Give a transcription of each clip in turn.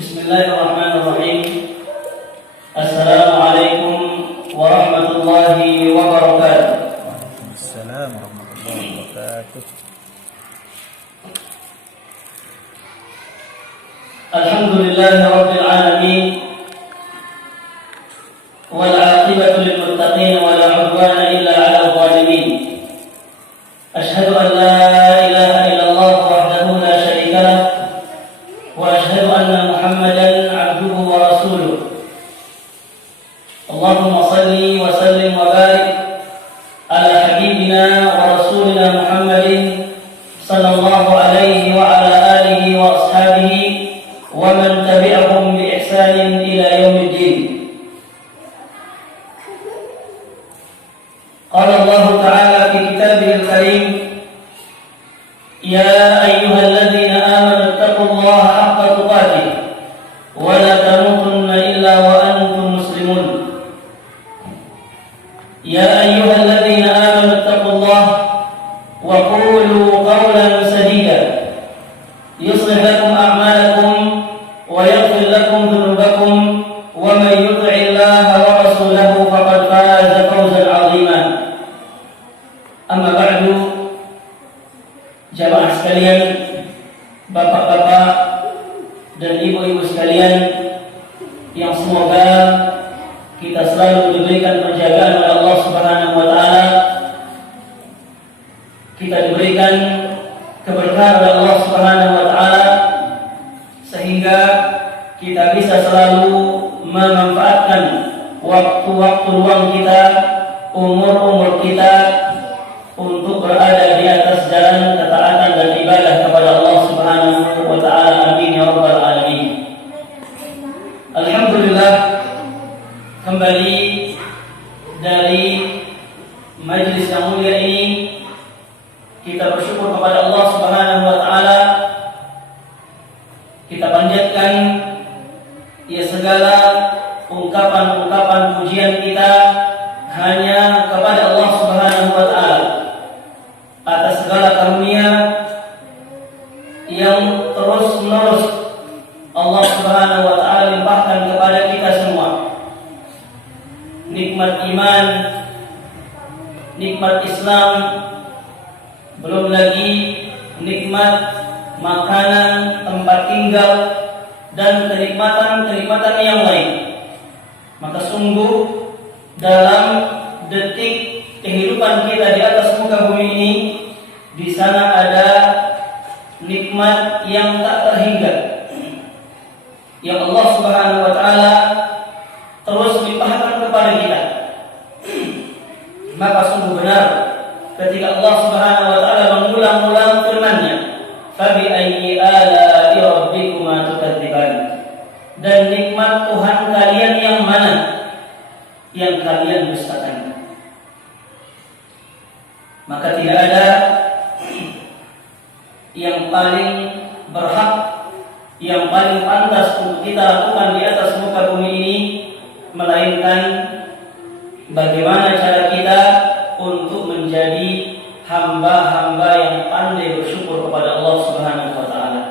Bismillahirrahmanirrahim. Assalamualaikum warahmatullahi wabarakatuh. Waalaikumsalam warahmatullahi wabarakatuh. Alhamdulillahi rabbil alamin. Wal 'aqibatu lil muttaqin wa la 'udwana illa 'alal zalimin. Asyhadu an la ilaha illallah wahdahu la syarika lah wa asyhadu anna Muhammadan 'abduhu wa rasuluh. Allahumma salli wa sallim wa barik ala habibina wa rasulina Muhammadin sallallahu alaihi wa ala alihi wa ashabihi wa man tabi'ahum bi ihsanin ila yaumiddin. Qala Allah Ta'ala fi kitabihil karim, ya ayyuhalladzina amanu taqullaha haqqa tuqatih wa la tamutunna illa wa antum muslimun. Ya ayyuhalladzina amanu taqullaha wa qulu qawlan sadida yuslih lakum a'malakum wa yaghfir lakum dhunubakum wa man yuti'illaha wa rasulahu faqad faza fawzan 'azima. Amma ba'du, jamaah sekalian, bapak-bapak dan ibu-ibu sekalian yang semoga kita selalu diberikan penjagaan oleh Allah Subhanahu wa taala, kita diberikan keberkahan oleh Allah Subhanahu wa taala sehingga kita bisa selalu memanfaatkan waktu-waktu luang kita, umur-umur kita untuk berada di atas jalan ketaatan dan ibadah kepada Allah Subhanahu wa taala. Amin ya rabbal alamin. Alhamdulillah, kembali dari majlis yang mulia ini kita bersyukur kepada Allah Subhanahu wa taala. Kita panjatkan ya segala ungkapan-ungkapan pujian kita hanya kepada Allah Subhanahu wa taala atas segala karunia yang terus-menerus Allah Subhanahu wa taala limpahkan kepada kita semua. Nikmat iman, nikmat Islam, belum lagi nikmat makanan, tempat tinggal, dan kenikmatan-kenikmatan yang lain. Maka sungguh dalam detik kehidupan kita di atas muka bumi ini, di sana ada nikmat yang tak terhingga yang Allah Subhanahu wa taala terus limpahkan kepada kita. Maka sungguh benar ketika Allah Subhanahu wa taala mengulang-ulang firman-Nya, "Fabi ayyi ala'i rabbikuma tukadziban?" Dan nikmat Tuhan kalian yang mana yang kalian dustakan? Maka tidak ada yang paling berhak, yang paling pantas untuk kita lakukan di atas muka bumi ini melainkan bagaimana cara kita untuk menjadi hamba-hamba yang pandai bersyukur kepada Allah Subhanahu wa taala.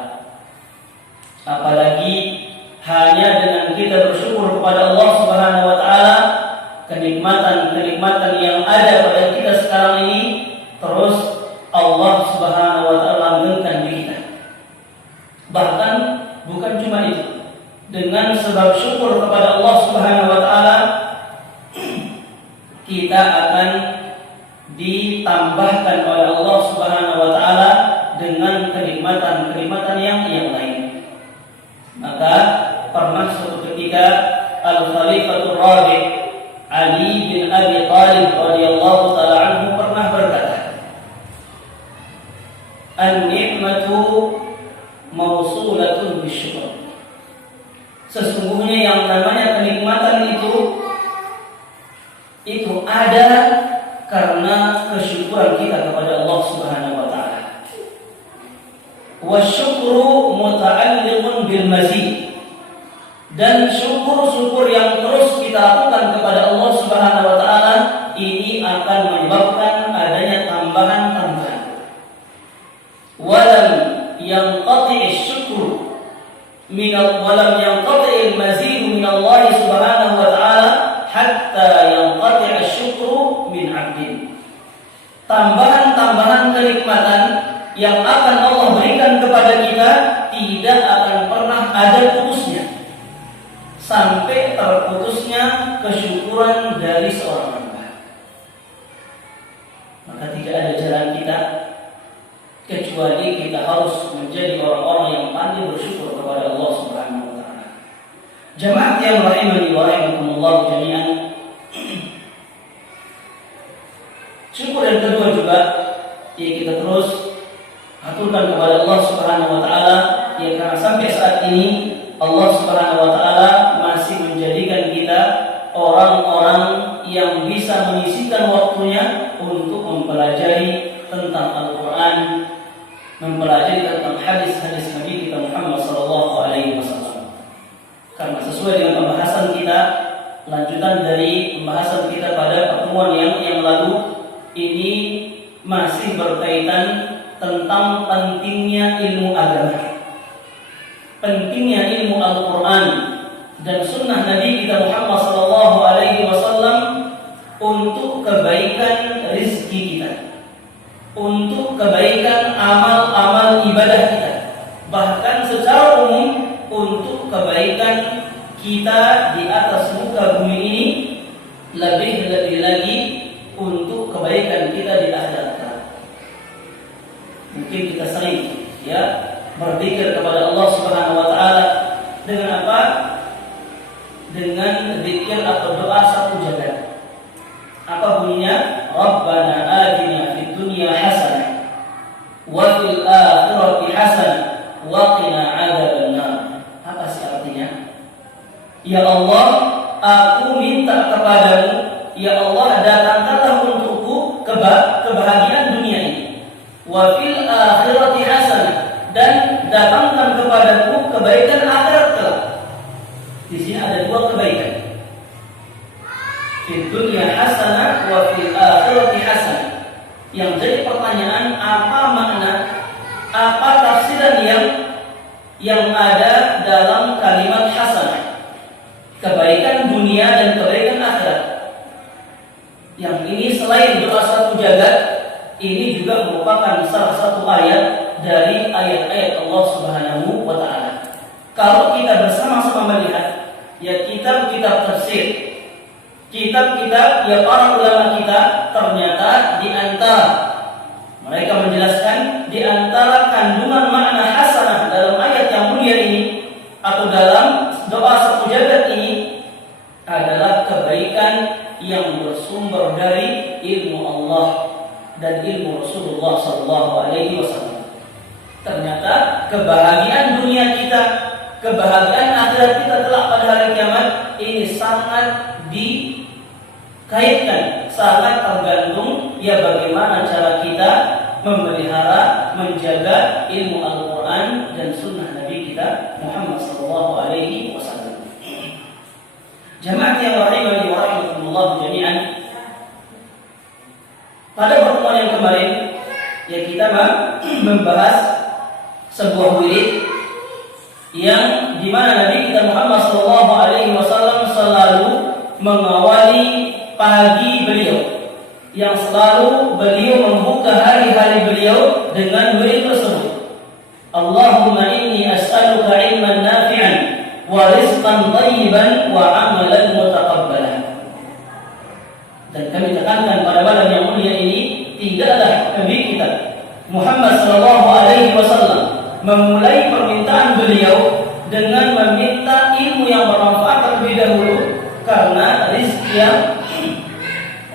Apalagi hanya dengan kita bersyukur kepada Allah Subhanahu wa taala, kenikmatan-kenikmatan yang ada pada kita sekarang ini terus Allah Subhanahu wa taala langgengkan di kita. Bahkan bukan cuma itu, dengan sebab syukur kepada Allah Subhanahu wa taala kita akan ditambahkan oleh Allah Subhanahu wa taala dengan kenikmatan-kenikmatan yang lain. Maka pernah suatu ketika Al-Khalifatul Rabi' Ali bin Abi Thalib radhiyallahu taala anhu pernah berkata, "An-ni'matu mausulatun bisyukr." Sesungguhnya yang namanya kenikmatan itu ada karena kesyukuran kita kepada Allah Subhanahu wa taala. Wasyukru muta'alliqun bil mazid. Dan syukur-syukur yang terus kita lakukan kepada Allah Subhanahu wa taala ini akan menyebabkan adanya tambahan-tambahan. Walam yanqati' syukru walam yanqati al-mazid min Allah subhanahu wa ta'ala hatta yanqati asy-syukru min 'abdin. Tambahan-tambahan kenikmatan yang akan Allah berikan kepada kita tidak akan pernah ada putusnya sampai terputusnya kesyukuran dari seorang hamba. Maka tidak ada jalan kita kecuali kita harus menjadi orang-orang yang pandai bersyukur kepada Allah Subhanahu wa taala. Jamaah yang rahimani wa rahimakumullah jami'an. Syukur yang kedua juga ya kita terus aturkan kepada Allah Subhanahu wa taala ya, karena sampai saat ini Allah Subhanahu wa taala masih menjadikan kita orang-orang yang bisa menyisihkan waktunya untuk mempelajari tentang Al-Qur'an, mempelajari tentang hadis-hadis Nabi kita Muhammad sallallahu alaihi wasallam. Karena sesuai dengan pembahasan kita, lanjutan dari pembahasan kita pada pertemuan yang lalu, ini masih berkaitan tentang pentingnya ilmu agama, pentingnya ilmu Al-Quran dan sunnah Nabi kita Muhammad sallallahu alaihi wasallam untuk kebaikan rizki kita, untuk kebaikan amal-amal ibadah kita, bahkan secara umum untuk kebaikan kita di atas muka bumi ini, lebih-lebih lagi untuk kebaikan kita di akhirat. Mungkin kita sering ya berzikir kepada Allah Subhanahu wa taala dengan apa? Dengan zikir atau doa satu jagat. Apa bunyinya? Rabbana atina fid dunya hasanah wa fil akhirati hasanah wa qina adzabannar. Apa sih artinya? Ya Allah, aku minta kepadamu, ya Allah, datangkanlah untukku kebahagiaan dunia ini. Wa fil akhirati hasanah, dan datangkan kepadaku kebaikan akhirat kelak. Di sini ada dua kebaikan. Fid dunya hasanah wa fil akhirati hasanah. Yang jadi pertanyaan, apa makna, apa tafsiran yang ada dalam kalimat hasanah? Kebaikan dunia dan kebaikan akhirat. Yang ini selain doa satu jagat, ini juga merupakan salah satu ayat dari ayat-ayat Allah Subhanahu wa taala. Kalau kita bersama-sama melihat ya kitab-kitab tafsir, kitab-kitab ya para ulama kita, ternyata di antara mereka menjelaskan di antara kandungan makna hasanah dalam ayat yang mulia ini atau dalam doa satu jagat ini adalah kebaikan yang bersumber dari ilmu Allah dan ilmu Rasulullah sallallahu alaihi wasallam. Ternyata kebahagiaan dunia kita, kebahagiaan akhirat kita kelak pada hari kiamat ini sangat dikaitkan, sangat tergantung ya bagaimana cara kita memelihara, menjaga ilmu Al-Quran dan sunnah Nabi kita Muhammad sallallahu alaihi wasallam. Jamaah yang rahimani wa rahimakumullah jami'an. Pada pertemuan yang kemarin ya kita membahas sebuah wirid yang dimana Nabi kita Muhammad sallallahu alaihi wasallam selalu mengawali pagi beliau, yang selalu beliau membuka hari-hari beliau dengan wirid tersebut. Allahumma inni as'aluka ilman nafi'an wa rizqan thayyiban wa amalan mutaqabbalan. Dan kami tekankan pada malam yang mulia ini, tidaklah Nabi kita Muhammad sallallahu alaihi wasallam memulai permintaan beliau dengan meminta ilmu yang bermanfaat terlebih dahulu, karena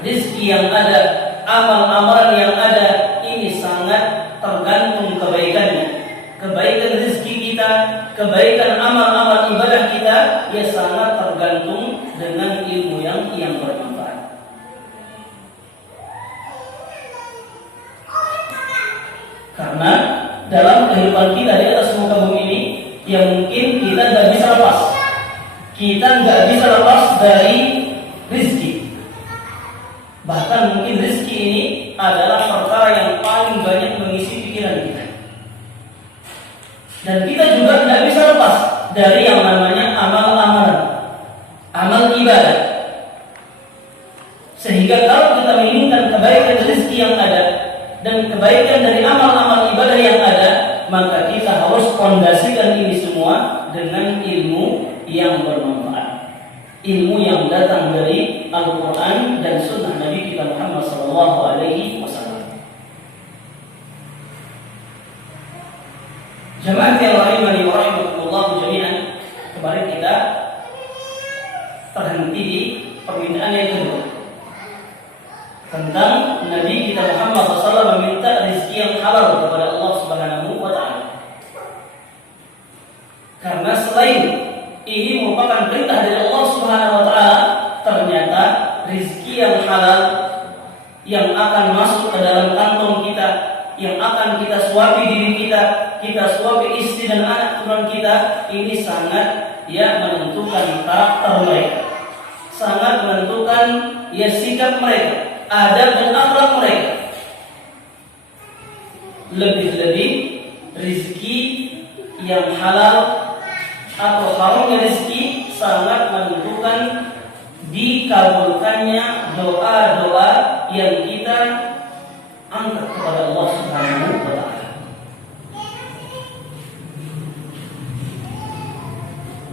rizki yang ada, amal-amalan yang ada ini sangat tergantung kebaikannya. Kebaikan rizki kita, kebaikan amal-amal ibadah kita, ya sangat tergantung dengan ilmu yang bermanfaat. Karena dalam kehidupan kita di atas muka bumi ini, yang mungkin kita nggak bisa lepas. Kita nggak bisa lepas dari rizki. Bahkan mungkin rizki ini adalah perkara yang paling banyak mengisi pikiran kita. Dan kita juga tidak bisa lepas dari yang namanya amal-amalan, amal ibadah. Sehingga kalau kita menginginkan kebaikan rezeki yang ada dan kebaikan dari amal-amal ibadah yang ada, maka kita harus fondasikan ini semua dengan ilmu yang bermanfaat, ilmu yang datang dari Al-Quran dan Sunnah Nabi kita Muhammad SAW. Jemaah yang rahimani wa rahimakumullah jami'an, kemarin kita terhenti di permintaan yang kedua tentang Nabi kita Muhammad SAW meminta rezeki yang halal kepada Allah Subhanahu wa Ta'ala. Karena selain ini merupakan perintah dari Allah Subhanahu wa Ta'ala, ternyata rezeki yang halal yang akan masuk ke dalam kantong kita, yang akan kita suapi diri kita suapi istri dan anak turunan kita, ini sangat menentukan karakter mereka, sangat menentukan sikap mereka, adab dan akhlak mereka. Lebih-lebih rezeki yang halal atau haramnya rezeki sangat menentukan dikabulkannya doa-doa yang kita angkat kepada Allah Subhanahu wa Ta'ala.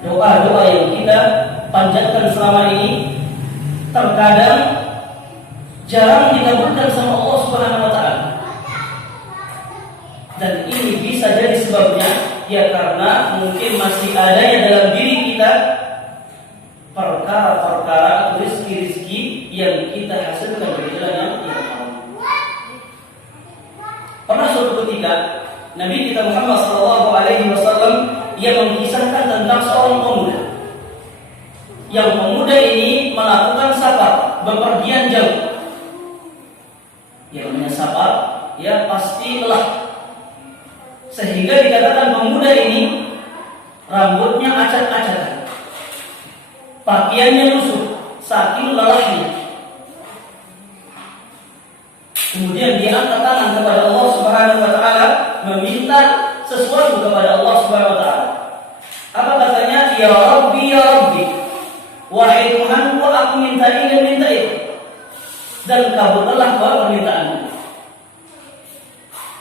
Doa-doa yang kita panjatkan selama ini terkadang jarang dikabulkan sama Allah Subhanahu wa Ta'ala. Dan ini bisa jadi sebabnya karena mungkin masih adanya dalam diri kita perkara-perkara atau rezeki-rezeki yang kita hasilkan dari jalan yang haram. Pernah suatu ketika Nabi kita Muhammad SAW ia mengisahkan tentang seorang pemuda. Yang pemuda ini melakukan safar, bepergian jauh. Yang namanya safar, pasti lelah. Sehingga dikatakan pemuda ini rambutnya acak-acakan, pakaiannya lusuh, saking lelahnya. Kemudian dia angkat tangan kepada Allah Subhanahu wa Ta'ala, meminta sesuatu kepada Allah Subhanahu wa Ta'ala. Apa katanya? Ya Rabbi, ya Rabbi, wahai Tuhanku, aku minta ini dan minta itu, dan kabulkanlah permintaanmu.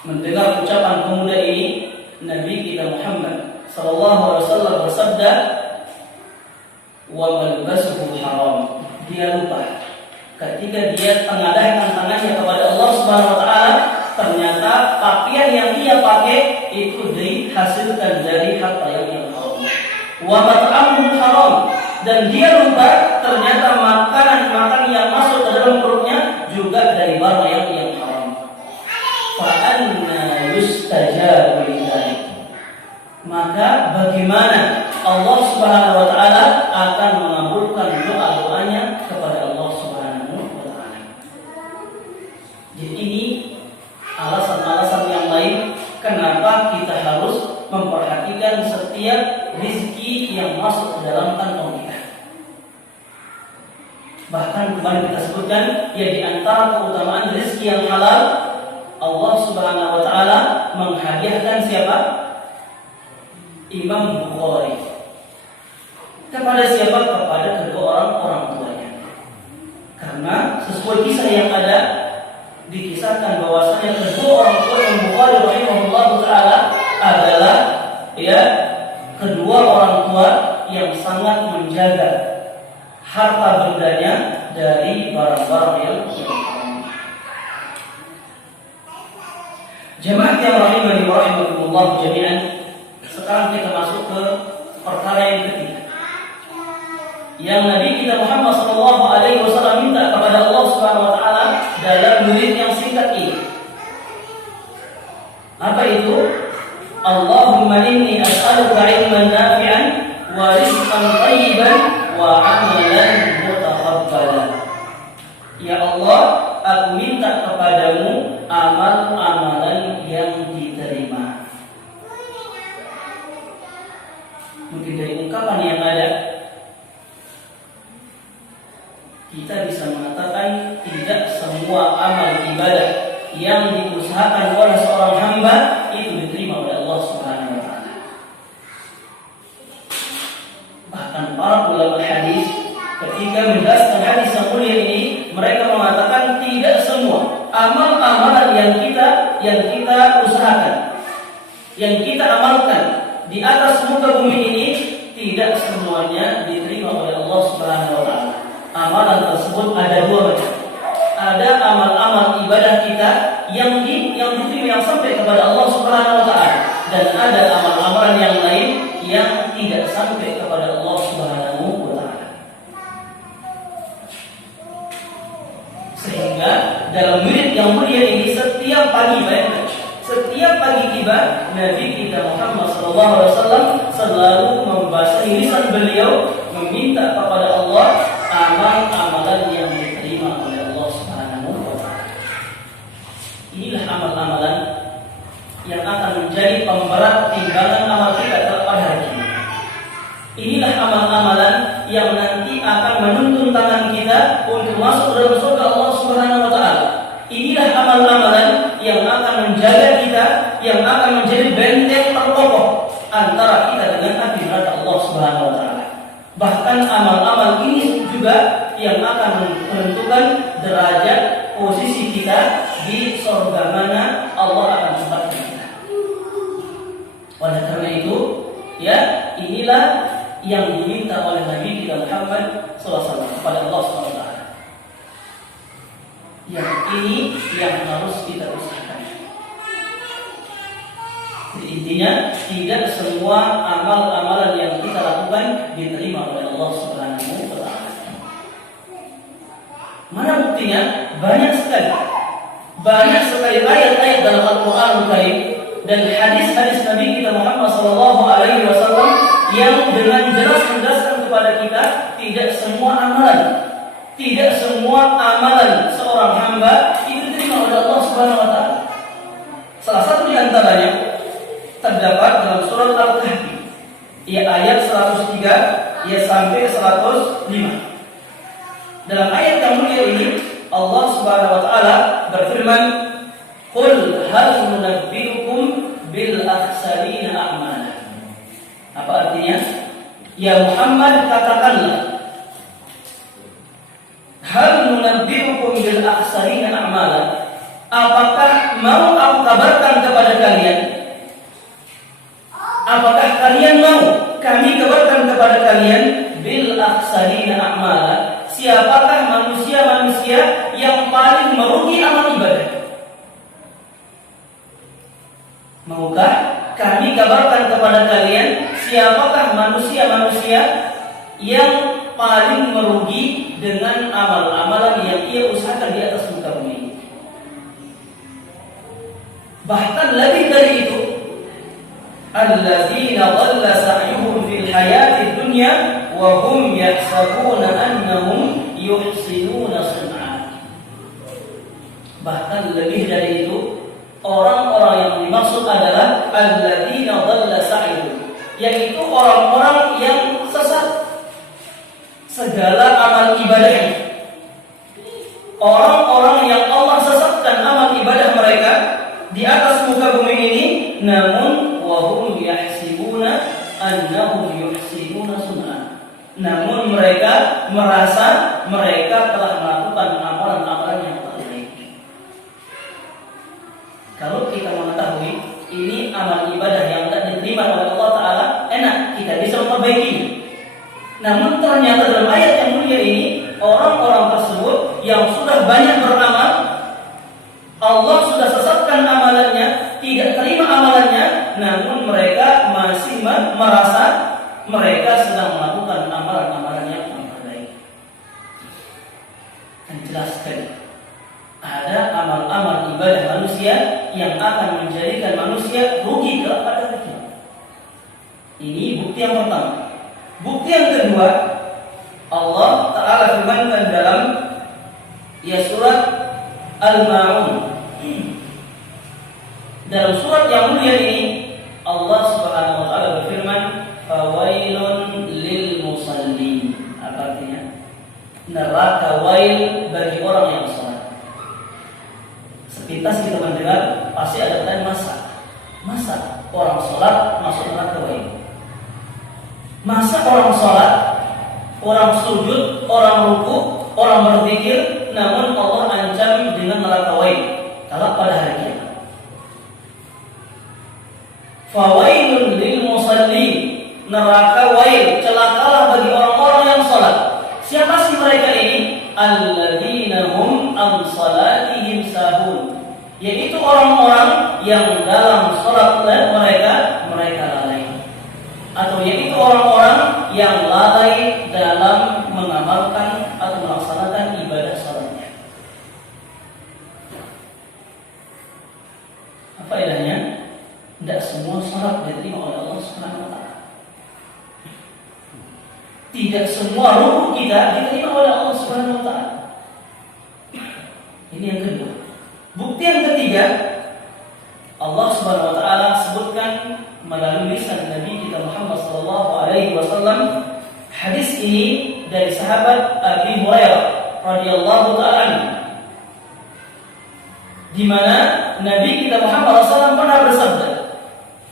Mendengar ucapan pemuda ini, Nabi kita Muhammad SAW bersabda, wa malbasuhu haram. Dia lupa ketika dia tengadahkan tangannya kepada Allah Subhanahu wa Ta'ala, ternyata pakaian yang dia pakai itu dihasilkan dari harta yang haram. Wa mat'amuhu haram, dan dia lupa ternyata makanan yang masuk ke dalam perutnya juga dari barang yang haram. Fa'anna yustajabu lidzalik. Maka bagaimana Allah Subhanahu wa Ta'ala akan mengabulkan doa-doanya kepada Allah Subhanahu wa Ta'ala. Jadi ini alasan-alasan yang lain kenapa kita harus memperhatikan setiap rezeki yang masuk ke dalam kantong kita. Bahkan kemarin kita sebutkan di antara keutamaan rezeki yang halal, Allah Subhanahu wa Ta'ala menghadiahkan siapa? Imam Bukhari. Kepada siapa? Kepada kedua orang tuanya. Karena sesuai kisah yang ada, dikisahkan bahwasanya kedua orang tua Imam Bukhari rahimahullah ta'ala adalah kedua orang tua yang sangat menjaga harta bendanya dari barang-barang yang Jemaah yang rahimani wa rahimakumullah jami'an. Sekarang kita masuk ke perkara yang ketiga, yang Nabi kita Muhammad SAW minta kepada Allah Subhanahu wa Ta'ala dalam murid yang singkat ini. Apa itu? Allahumma inni as'aluka ilman nafi'an wa rizqan thayyiban wa 'amalan mutaqabbalan. Ya Allah, aku minta kepadamu amal-amalan yang diterima. Mungkin dari ungkapan yang ada, kita bisa mengatakan tidak semua amal ibadah yang diusahakan oleh seorang hamba itu diterima oleh Allah Subhanahu wa Ta'ala. yang menjelaskan hadis yang mulia ini, mereka mengatakan tidak semua amal-amalan yang kita usahakan, yang kita amalkan di atas muka bumi ini tidak semuanya diterima oleh Allah Subhanahu wa taala. Amalan tersebut ada dua macam. Ada amal-amal ibadah kita yang diterima, yang sampai kepada Allah Subhanahu wa taala, dan ada amal-amalan yang lain yang tidak sampai kepada Allah Subhanahu wa taala. Sehingga dalam wirid yang mulia ini setiap pagi, bayangkan, setiap pagi tiba Nabi kita Muhammad SAW selalu membasahi lisan beliau meminta kepada Allah amal-amalan yang diterima oleh Allah Subhanahu wa taala. Inilah amal-amalan yang akan menjadi pemberat timbangan amal kita pada hari ini. Inilah amal-amalan yang nanti akan menuntun tangan kita untuk masuk dalam surga Allah Subhanahu wa taala. Inilah amal-amalan yang akan menjaga kita, yang akan menjadi benteng terkokoh antara kita dengan api neraka Allah Subhanahu wa taala. Bahkan amal-amal ini juga yang akan menentukan derajat posisi kita di surga mana Allah akan tempatkan kita. Oleh karena itu, ya, inilah yang diminta oleh Nabi kita Muhammad SAW kepada Allah Subhanahu wa taala. Yang ini yang harus kita usahakan. Jadi intinya, tidak semua amal-amalan yang kita lakukan diterima oleh Allah Subhanahu wa taala. Mana buktinya? Banyak sekali ayat-ayat dalam Al-Qur'an Karim dan hadis-hadis Nabi kita Muhammad SAW yang dengan jelas menjelaskan kepada kita tidak semua amalan seorang hamba itu diterima oleh Allah Subhanahu wa taala. Salah satu di antaranya terdapat dalam surat Al-Kahfi, ayat 103 sampai 105. Dalam ayat yang mulia ini Allah Subhanahu wa taala berfirman, "Qul hal nunabbiukum bil akhsarina a'mala." Apa artinya? Ya Muhammad, katakanlah, hal nunabbiukum bil akhsarina a'mala. Apakah mau aku kabarkan kepada kalian? Apakah kalian mau kami kabarkan kepada kalian bil akhsarina a'mala? Siapakah manusia-manusia yang paling merugi amal ibadah? Maukah kami kabarkan kepada kalian siapakah manusia-manusia yang paling merugi dengan amal-amalan yang ia usahakan di atas muka bumi? Bahkan lebih dari itu, alladzina dhalla sa'yuhum fil hayatid dunya wa hum yahsabuna annahum yuhsinuna sun'a. Bahkan lebih dari itu, orang-orang yang dimaksud adalah alladzina dhalla sa'yuhum, yaitu orang-orang yang sesat segala amal ibadahnya. Orang-orang yang Allah sesatkan amal ibadah mereka di atas muka bumi ini, namun wahum yahsibuna annahum yuhsinuna sun'a. Namun mereka merasa mereka telah melakukan amalan-amalan yang terbaik. Kalau kita mengetahui ini amal ibadah yang tidak diterima oleh Allah Ta'ala, enak, kita bisa memperbaiki. Namun ternyata dalam ayat yang mulia ini, orang-orang tersebut yang sudah banyak beramal, Allah sudah sesatkan amalannya, tidak terima amalannya, namun mereka masih merasa mereka sedang melakukan amalan-amalan yang terbaik. Dan jelas sekali, ada amal-amal ibadah manusia yang akan menjadikan manusia rugi pada hari kiamat. Ini bukti yang pertama. Bukti yang kedua, Allah Ta'ala firmankan dalam surat Al-Ma'un. Dalam surat yang mulia ini Allah Subhanahu wa taala berfirman, "Fawailun lil musallin." Apa artinya? Neraka wail bagi orang yang salat. Sepintas kita mendengar pasti ada pertanyaan, masa orang salat masuk neraka wail? Masa orang salat, orang sujud, orang ruku, orang berzikir, namun Allah ancam dengan neraka wail kalau pada hari kiamat. Fawailun lil musallin, neraka wail, celakalah bagi orang-orang yang salat. Siapa sih mereka ini? Alladzina hum an salatihim sahun, yaitu orang-orang yang dalam salat mereka lalai, atau yaitu orang-orang yang lalai dalam mengamalkan atau melaksanakan ibadah salatnya. Apa faedahnya? Tidak semua salat diterima oleh Allah Subhanahu wa taala. Tidak semua ruku kita diterima oleh Allah Subhanahu wa taala. Ini yang kedua. Bukti yang ketiga, Allah Subhanahu wa taala sebutkan melalui lisan Nabi kita Muhammad sallallahu alaihi wasallam. Hadis ini dari sahabat Abi Hurairah radhiyallahu taala anhu, di mana Nabi kita Muhammad SAW pernah bersabda,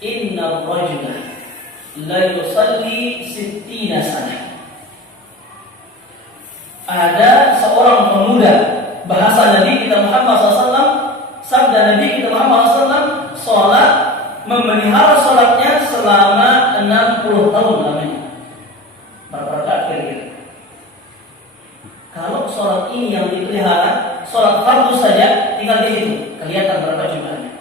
"Inna rajula la yusalli 60 sanah." Ada seorang pemuda, bahasa Nabi kita Muhammad SAW, sabda Nabi kita Muhammad SAW, sholat, memelihara sholatnya selama 60 tahun lamanya. Berapa rakaat kira-kira? Kalau sholat ini yang dipelihara, sholat fardu saja, tinggal dihitung, kelihatan berapa jumlahnya.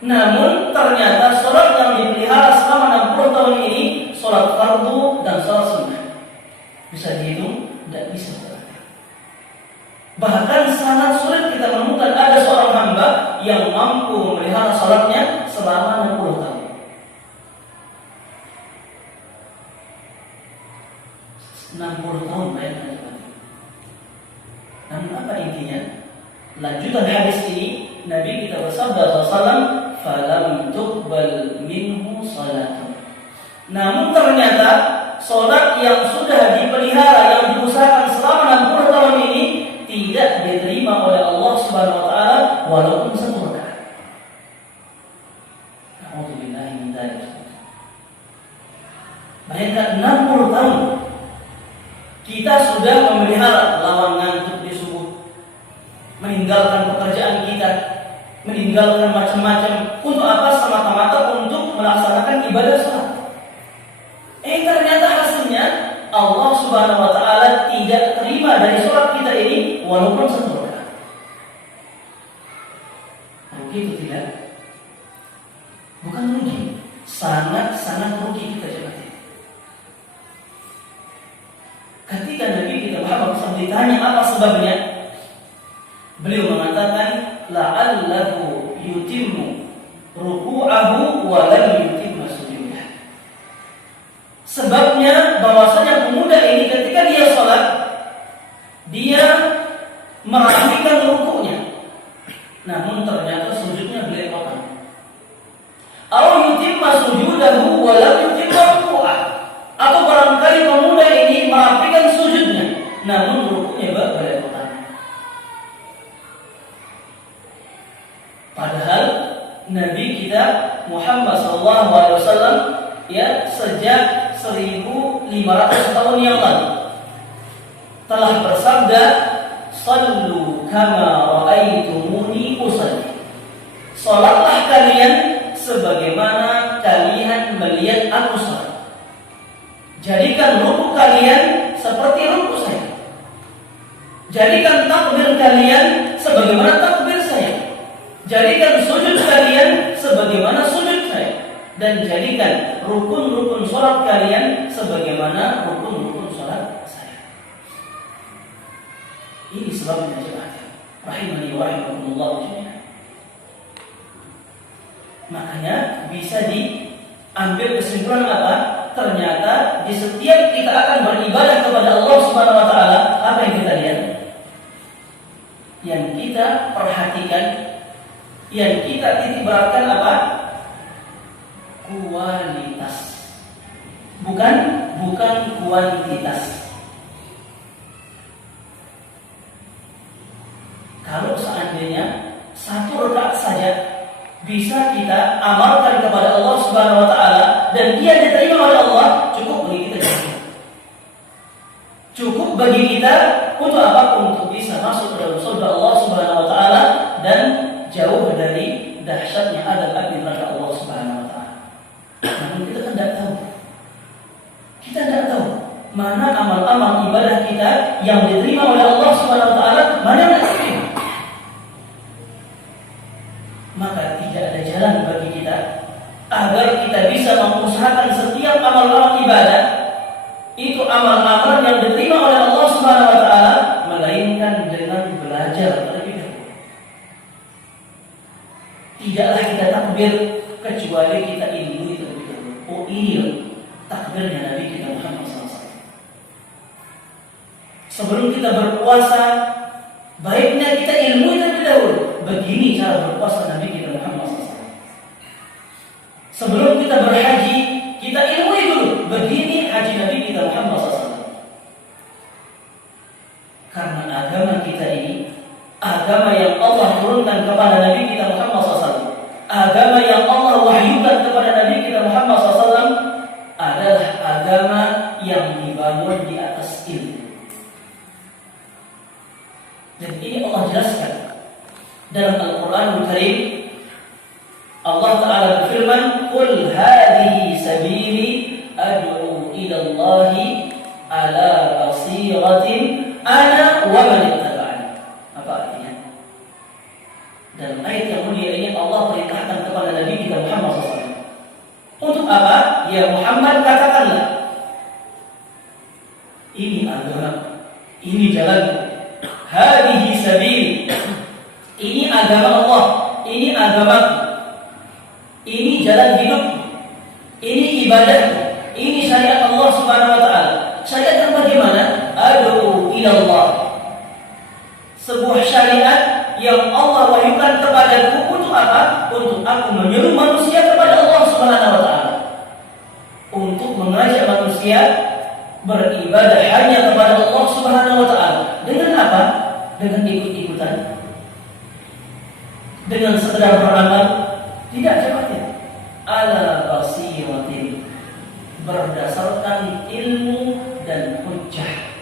Namun ternyata sholat yang dipelihara selama 60 tahun ini, sholat fardu dan sholat sunnah. Bisa dihitung? Tidak bisa. Bahkan sangat sulit kita menemukan ada seorang hamba yang mampu memelihara salatnya selama 60 tahun. 60 tahun bayangkan. Namun apa intinya? Lanjutan hadis ini, Nabi kita bersabda SAW, "Falam tuqbal minhu salatun." Namun ternyata salat yang sudah dipelihara, yang diusahakan selama 60 tahun ini tidak diterima oleh Allah Subhanahu wa taala walaupun satu rakaat. Alhamdulillah min dzalik. Bayangkan 60 tahun kita sudah memelihara, lawan ngantuk di subuh, meninggalkan pekerjaan kita, meninggalkan macam-macam, untuk apa? Semata-mata untuk melaksanakan ibadah salat. Ternyata hasilnya Allah Subhanahu wa taala tidak terima dari sholat kita ini walaupun satu rakaat. Begitu tidak? Bukan rugi, sangat-sangat rugi kita jemaah. Ketika Nabi kita Muhammad SAW ditanya apa sebabnya, beliau mengatakan, la'allahu yutimmu ruku'ahu wa lam yutimma sujudah. Sebabnya bahwasanya pemuda ini ketika dia sholat, dia merapikan ruku'nya, namun ternyata sujudnya belepotan. Aw yutimma sujudahu wa lam yutimma ruku'ah. Atau barangkali pemuda ini merapikan sujudnya, namun ruku'nya belepotan. Padahal Nabi kita Muhammad SAW ya sejak 1500 tahun yang lalu telah bersabda, "Shallu kama ra'aitumuni usalli." Salatlah kalian sebagaimana kalian melihat aku salat. Jadikan ruku kalian seperti ruku saya. Jadikan takbir kalian sebagaimana takbir saya. Jadikan sujud kalian sebagaimana sujud saya. Dan jadikan rukun-rukun sholat kalian sebagaimana rukun-rukun sholat saya. Ini sebabnya jemaah rahimani wa rahimakumullah jami'an. Makanya bisa diambil kesimpulan apa? Ternyata di setiap kita akan beribadah kepada Allah Subhanahu wa taala, apa yang kita lihat? Yang kita perhatikan, yang kita titik beratkan apa? Kualitas. Bukan kuantitas. Kalau seandainya satu rakaat saja bisa kita amalkan kepada Allah Subhanahu wa taala dan dia diterima oleh Allah, cukup bagi kita. cukup bagi kita untuk apa? Untuk bisa masuk ke dalam surga Allah Subhanahu wa taala dan jauh dari dahsyatnya azab api neraka Allah Subhanahu wa taala. Namun kita kan tidak tahu. Kita tidak tahu mana amal-amal ibadah kita yang diterima oleh Allah Subhanahu wa taala, mana yang tidak diterima. Maka tidak ada jalan bagi kita agar kita bisa mengusahakan setiap amal-amal ibadah itu amal-amal yang diterima oleh Allah Subhanahu wa taala melainkan dengan belajar terlebih dahulu. Tidaklah kita takbir kecuali kita ilmu terlebih dahulu. Oh iya, takbirnya Nabi kita Muhammad SAW. Sebelum kita berpuasa, baiknya kita ilmu terlebih dahulu. Begini cara berpuasa Nabi kita Muhammad SAW. Sebelum kita berhaji, kita ilmu dulu. Begini haji Nabi kita Muhammad SAW. Karena agama kita ini agama yang Allah turunkan kepada Nabi kita Muhammad SAW, agama yang Allah wahyukan kepada Nabi kita Muhammad SAW adalah agama yang dibangun di atas ilmu. Dan ini Allah jelaskan dalam Al-Quranul Karim. Allah Ta'ala berfirman, "Qul hadhihi sabili ad'u ila Allahi ala basiratin ana wa man ittaba'ani." Apa artinya? Dalam ayat yang mulia ini Allah perintahkan kepada Nabi kita Muhammad SAW. Untuk apa? Ya Muhammad, katakanlah, ini agama, ini jalan, hadhihi sabili, ini agama Allah, ini agama, ini jalan hidup, ini ibadah, ini syariat Allah Subhanahu wa taala. Syariat yang bagaimana? Ad'u ila Allah. Sebuah syariat yang Allah wahyukan kepadaku untuk apa? Untuk aku menyeru manusia kepada Allah Subhanahu wa taala. Untuk mengajak manusia beribadah hanya kepada Allah Subhanahu wa taala. Dengan apa? Dengan ikut-ikutan. Dengan sekedar beramal, tidak jemaatnya. Ala basiratin, berdasarkan ilmu dan hujjah.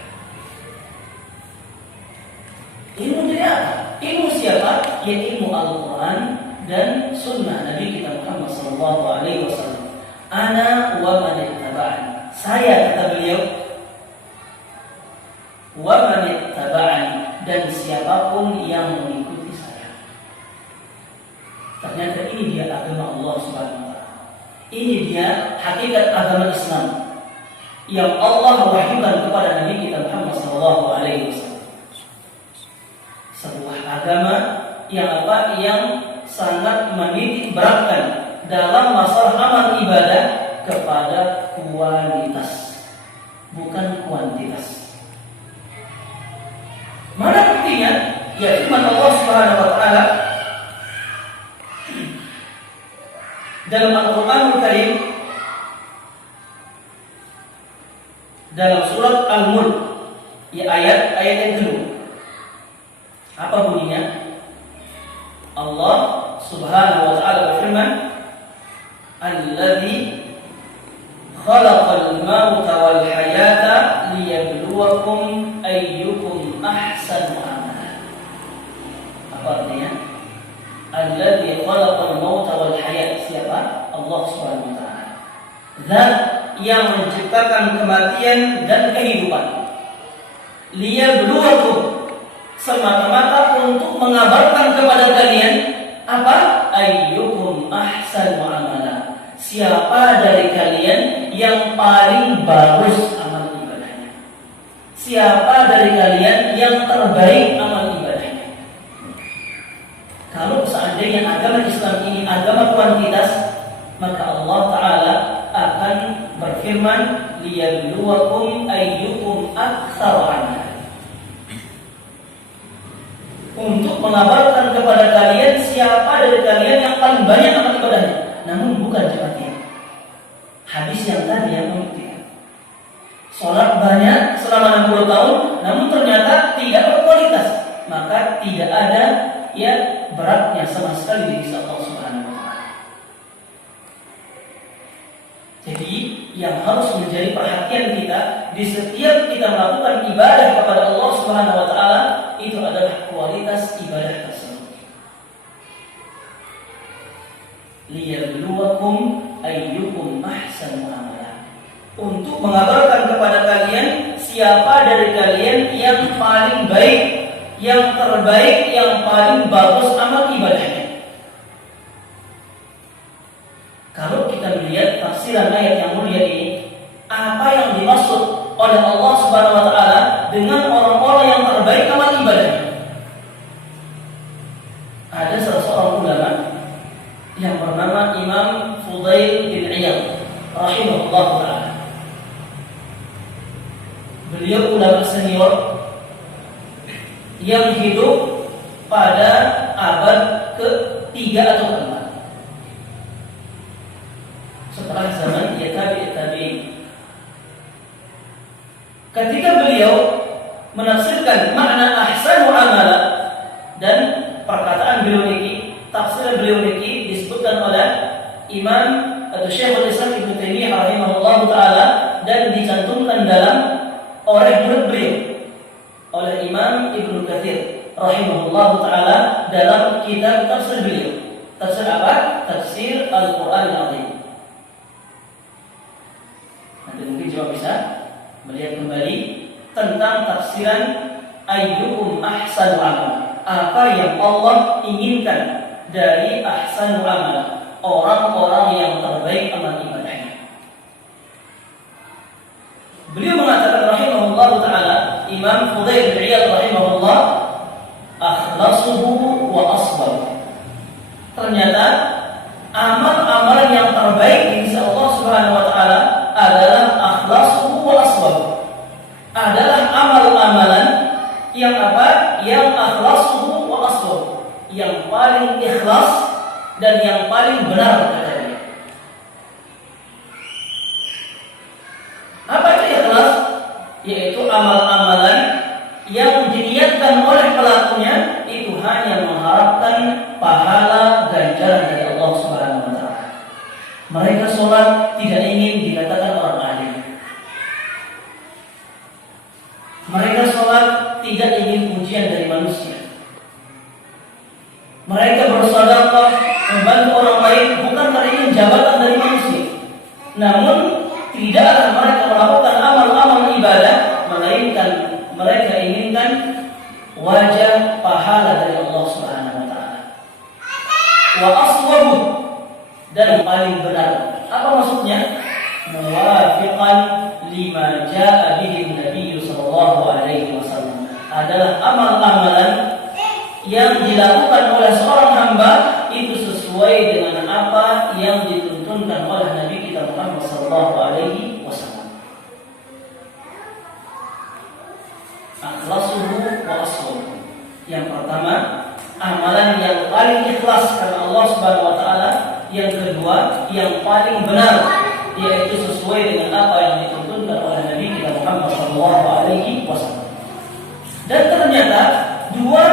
Ilmu dari apa? Ilmu siapa? Ya ilmu Al-Quran dan Sunnah Nabi kita Muhammad SAW. Ana wa man ittaba'ani. Saya, kata beliau, wa man ittaba'ani, dan siapapun yang mengikuti saya. Ternyata ini dia agama Allah Subhanahu wa taala. Ini dia hakikat agama Islam yang Allah wahyukan kepada Nabi kita Muhammad SAW. Sebuah agama yang apa? Yang sangat menitik beratkan dalam masalah amal ibadah kepada kualitas, bukan kuantitas. Mana buktinya? Ya firman Allah Subhanahu wa taala dalam Al-Quranul Karim, dalam surat Al-Mulk, ya ayat yang kedua. Apa bunyinya? Allah Subhanahu wa taala berfirman, "Alladzi khalaqal mauta wal hayata liyabluwakum ayyukum ahsanu amala." Apa artinya? Alladzi khalaqal mauta wal hayata. Siapa? Allah Subhanahu wa taala. Zat yang menciptakan kematian dan kehidupan. Liyabluwakum, semata-mata untuk mengabarkan kepada kalian apa? Ayyukum ahsanu amala. Siapa dari kalian yang paling bagus amal ibadahnya? Siapa dari kalian yang terbaik amal ibadahnya? Kalau seandainya agama Islam ini agama kuantitas, maka Allah Ta'ala akan berfirman, liyabluwakum ayyukum aktsaru amala, untuk mengabarkan kepada kalian siapa dari kalian yang paling banyak amal ibadahnya. Namun bukan jemaatnya. Hadis yang tadi yang membuktikan. Sholat banyak selama 60 tahun, namun ternyata tidak berkualitas. Maka tidak ada ya beratnya sama sekali di sisi Allah Subhanahu wa taala. Jadi yang harus menjadi perhatian kita di setiap kita melakukan ibadah kepada Allah Subhanahu wa taala itu adalah kualitas ibadah tersebut. Liyabluwakum ayyukum ahsanu amala. Untuk mengabarkan kepada kalian siapa dari kalian yang paling baik, yang terbaik, yang paling bagus amal ibadahnya. Kalau kita melihat tafsiran ayat yang mulia ini, apa yang dimaksud oleh Allah Subhanahu wa taala dengan orang-orang yang terbaik amal ibadahnya? Ada salah seorang ulama yang bernama Imam Fudail bin Iyad rahimahullah taala. Beliau ulama senior yang hidup pada abad ke-3 atau ke-4 setelah zaman tabi'in. Ketika beliau menafsirkan makna ahsanu amala, dan perkataan beliau ini, tafsir beliau ini disebutkan oleh Imam atau Syekhul Islam Ibnu Taimiyah rahimahullah taala dan dicantumkan oleh murid beliau, oleh Imam Ibnu Katsir rahimahullah taala dalam kitab tafsir beliau. Tafsir apa? Tafsir Al-Qur'an Al-Azim. Nanti mungkin juga bisa melihat kembali tentang tafsiran ayyukum ahsanu amal. Apa yang Allah inginkan dari ahsanu amal, orang-orang yang terbaik amal ibadahnya. Beliau mengatakan rahimahullah taala, Imam Fudail bin Iyad rahimahullah, akhlasuhu wa asbab. Ternyata amal-amalan yang terbaik di sisi Allah Subhanahu wa taala adalah akhlasuhu wa asbab. Adalah amal-amalan yang apa? Yang akhlasuhu wa asbab, yang paling ikhlas dan yang paling benar katanya. Apa itu ikhlas? Yaitu amal-amalan yang diniatkan oleh pelakunya itu hanya mengharapkan pahala ganjaran dari Allah Subhanahu wa taala. Mereka sholat tidak ingin dikatakan orang alim. Mereka sholat tidak ingin pujian dari manusia. Mereka bersedekah membantu orang lain bukan karena ingin jabatan dari manusia. Namun tidaklah mereka melakukan amal-amal ibadah melainkan mereka inginkan wajah pahala dari Allah Subhanahu wa taala. Wa aswabu, dan paling benar. Apa maksudnya? Muwafiqan lima jaa bihi Nabi sallallahu alaihi wasallam. Adalah amal-amalan yang dilakukan oleh seorang hamba itu sesuai dengan apa yang dituntunkan oleh Nabi kita Muhammad sallallahu alaihi wasallam. Akhlasuhu wa aswabu. Yang pertama, amalan yang paling ikhlas karena Allah Subhanahu wa taala. Yang kedua, yang paling benar, yaitu sesuai dengan apa yang dituntunkan oleh Nabi kita Muhammad sallallahu alaihi wasallam. Dan ternyata dua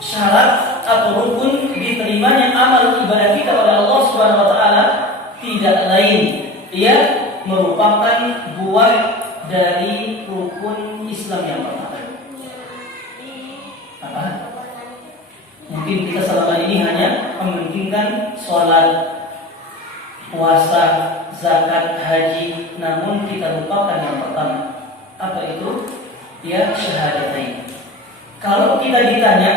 syarat atau rukun diterimanya amal ibadah kita pada Allah Subhanahu wa taala tidak lain, ia merupakan buah dari rukun Islam yang pertama. Apa? Mungkin kita selama ini hanya mementingkan sholat, puasa, zakat, haji, namun kita lupakan yang pertama. Apa itu? Ya, syahadatain. Kalau kita ditanya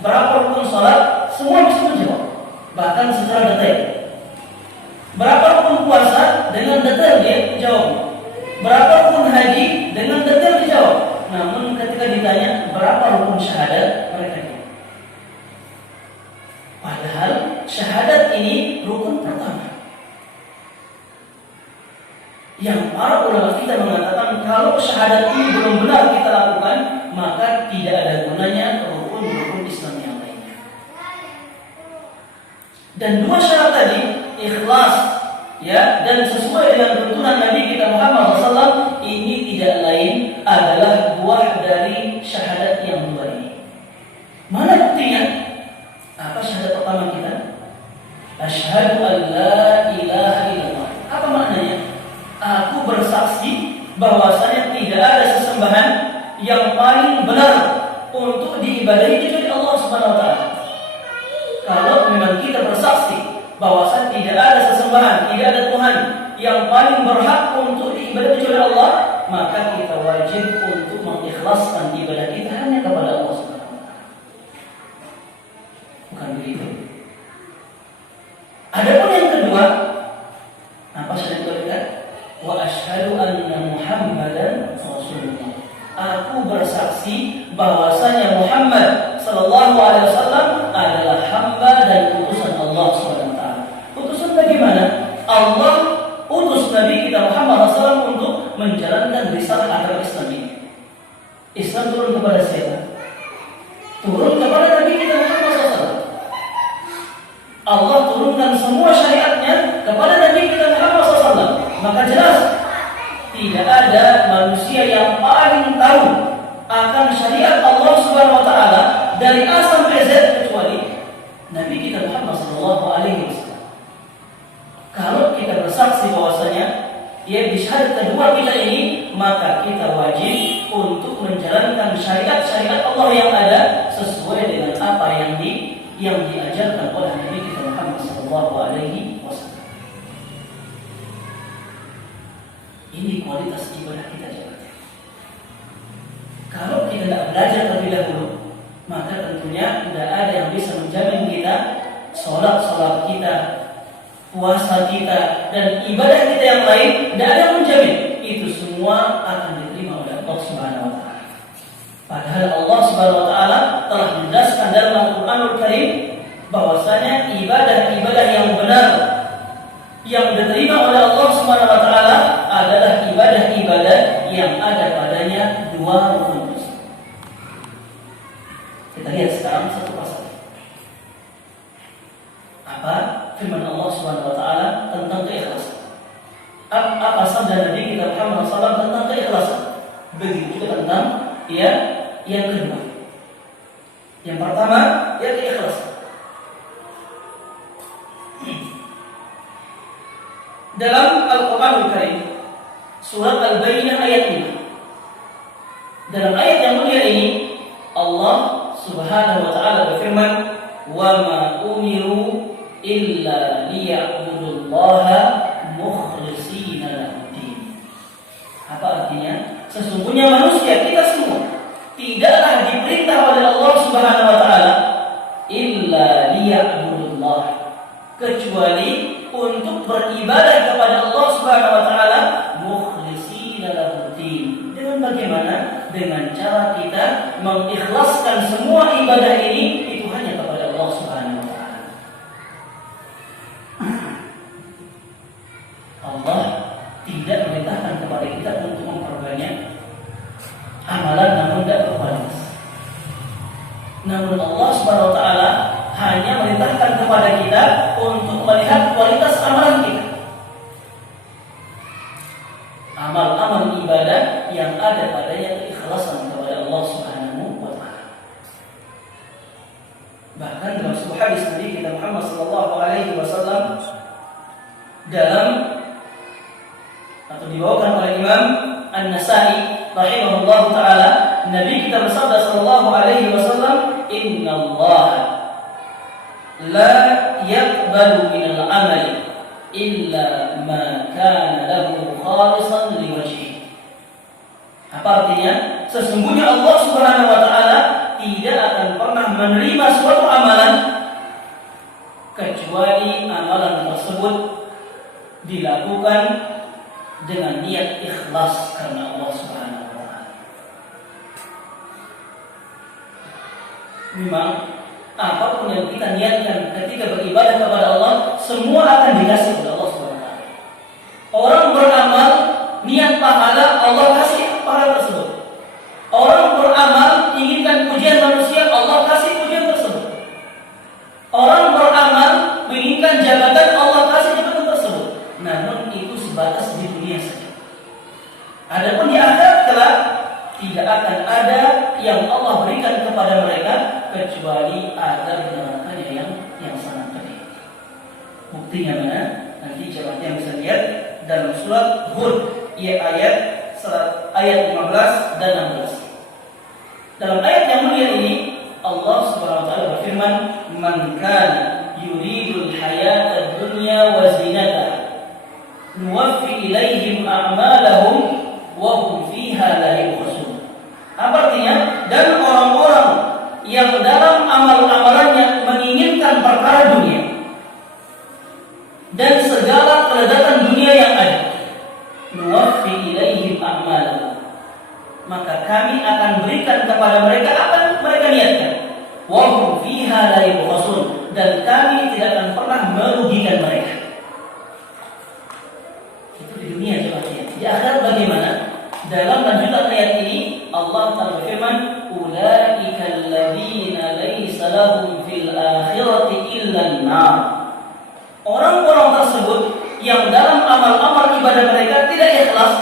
berapa rukun sholat, semua bisa menjawab, bahkan secara detail. Berapa rukun puasa, dengan detail dia jawab. Berapa rukun haji, dengan detail dijawab. Namun ketika ditanya berapa rukun syahadat, mereka jawab. Padahal syahadat ini rukun pertama. Yang para ulama kita mengatakan kalau syahadat ini belum benar kita lakukan, maka tidak ada gunanya rukun-rukun Islam yang lainnya. Dan dua syarat tadi, ikhlas, ya, dan sesuai dengan tuntunan Nabi kita Muhammad SAW, ini tidak lain adalah buah dari syahadat yang dua ini. Mana buktinya? Apa syahadat pertama kita? Asyhadu an la ilaha illallah. Apa maknanya? Aku bersaksi bahwasanya tidak ada sesembahan yang paling benar untuk diibadahi kecuali Allah Subhanahu wa taala. Kalau memang kita bersaksi bahwasanya tidak ada sesembahan, tidak ada Tuhan yang paling berhak untuk diibadahi kecuali Allah, maka kita wajib untuk mengikhlaskan ibadah kita hanya kepada Allah Subhanahu wa taala. Bukan begitu. Adapun yang kedua, apa syarat kedua? Wa asyhadu anna Muhammadan Rasulullah. Aku bersaksi bahwasanya Muhammad sallallahu alaihi wasallam adalah hamba dan utusan Allah Subhanahu wa taala. Utusan bagaimana? Allah utus Nabi kita Muhammad SAW untuk menjalankan risalah agama Islam ini. Islam turun kepada siapa? Turun kepada Nabi kita Muhammad SAW. Allah turunkan semua syariatnya kepada Nabi kita Muhammad SAW. Maka jelas tidak ada manusia yang paling tahu akan syariat Allah Subhanahu wa taala dari A sampai Z kecuali Nabi kita Muhammad sallallahu alaihi wasallam. Kalau kita bersaksi bahwasanya di syahadat kedua kita ini, maka kita wajib untuk menjalankan syariat-syariat Allah yang ada sesuai dengan apa yang diajarkan oleh Nabi kita Muhammad sallallahu alaihi wasallam. Ini kualitas ibadah kita jemaah. Kalau kita tidak belajar terlebih dahulu, maka tentunya tidak ada yang bisa menjamin kita sholat kita, puasa kita, dan ibadah kita yang lain, tidak ada yang menjamin itu semua akan diterima oleh Allah Subhanahu wa taala. Padahal Allah Subhanahu wa taala telah menjelaskan dalam Al-Qur'anul Karim bahwasanya ibadah-ibadah yang benar yang diterima oleh Allah Subhanahu wa taala adalah ibadah-ibadah yang ada padanya dua rukun. Kita lihat sekarang satu persatu. Apa firman Allah Subhanahu wa taala tentang keikhlasan? Apa sabda Nabi kita Muhammad SAW tentang keikhlasan? Begitu juga tentang yang kedua. Yang pertama, keikhlasan. Dalam Al-Qur'anul Karim surat Al-Bayyinah ayat 5. Dalam ayat yang mulia ini Allah Subhanahu wa taala berfirman, "Wa ma umiru illa liya'budullaha mukhlishina lahu-din." Apa artinya? Sesungguhnya manusia kita semua tidaklah diperintah oleh Allah Subhanahu wa taala illa liya'budullah, kecuali untuk beribadah kepada Allah Subhanahu wa taala mukhlishina lahu-din. Dengan bagaimana? Dengan cara kita mengikhlaskan semua ibadah ini itu hanya kepada Allah Subhanahu wa taala. Allah tidak memerintahkan kepada kita untuk memperbanyak amalan namun tidak berkualitas. Namun Allah Subhanahu wa taala hanya memerintahkan kepada kita untuk melihat kualitas amalan kita. Amal-amal ibadah yang ada padanya keikhlasan kepada Allah Subhanahu wa taala. Bahkan dalam sebuah hadis Nabi kita Muhammad sallallahu alaihi wasallam dalam atau dibawakan oleh Imam An-Nasa'i rahimahullahu taala, Nabi kita bersabda sallallahu alaihi wasallam, "Innallaha la yaqbalu minal amali illa ma kana lahu khalisan liwajhi." Apa artinya? Sesungguhnya Allah Subhanahu wa taala tidak akan pernah menerima suatu amalan kecuali amalan tersebut dilakukan dengan niat ikhlas karena Allah Subhanahu wa taala. Memang apapun yang kita niatkan ketika beribadah kepada Allah, semua akan dikasih oleh Allah Subhanahu wa taala. Orang beramal niat pahala, Allah kasih pahala tersebut. Orang beramal inginkan pujian manusia, Allah kasih pujian tersebut. Orang beramal menginginkan jabatan, Allah kasih jabatan tersebut. Namun itu sebatas di dunia saja. Adapun di akhirat kelak tidak akan ada yang Allah berikan kepada mereka kecuali azab nerakanya yang sangat pedih. Buktinya mana? Nanti jemaah yang bisa lihat dalam surat Hud ayat ayat 15 dan 16. Dalam ayat yang mulia ini Allah Subhanahu wa taala berfirman, "Man kana yuridul hayatad dunya wa zinataha nuwaffi ilaihim a'malahum wa hum fiha la yubkhasun." Apa artinya? Dan orang-orang yang dalam amal-amalannya menginginkan perkara dunia dan segala kelezatan dunia yang ada, nuwaffi ilaihim a'malahum, maka kami akan berikan kepada mereka apa yang mereka niatkan. Wa hum fiha la yubkhasun, dan kami tidak akan pernah merugikan mereka. Itu di dunia coba. Di akhirat bagaimana? Dalam lanjutan ayat ini Allah Ta'ala berfirman, "Ulaika alladziina laisa lahum fil akhirati illa an-nar." Orang-orang tersebut yang dalam amal-amal ibadah mereka tidak ikhlas,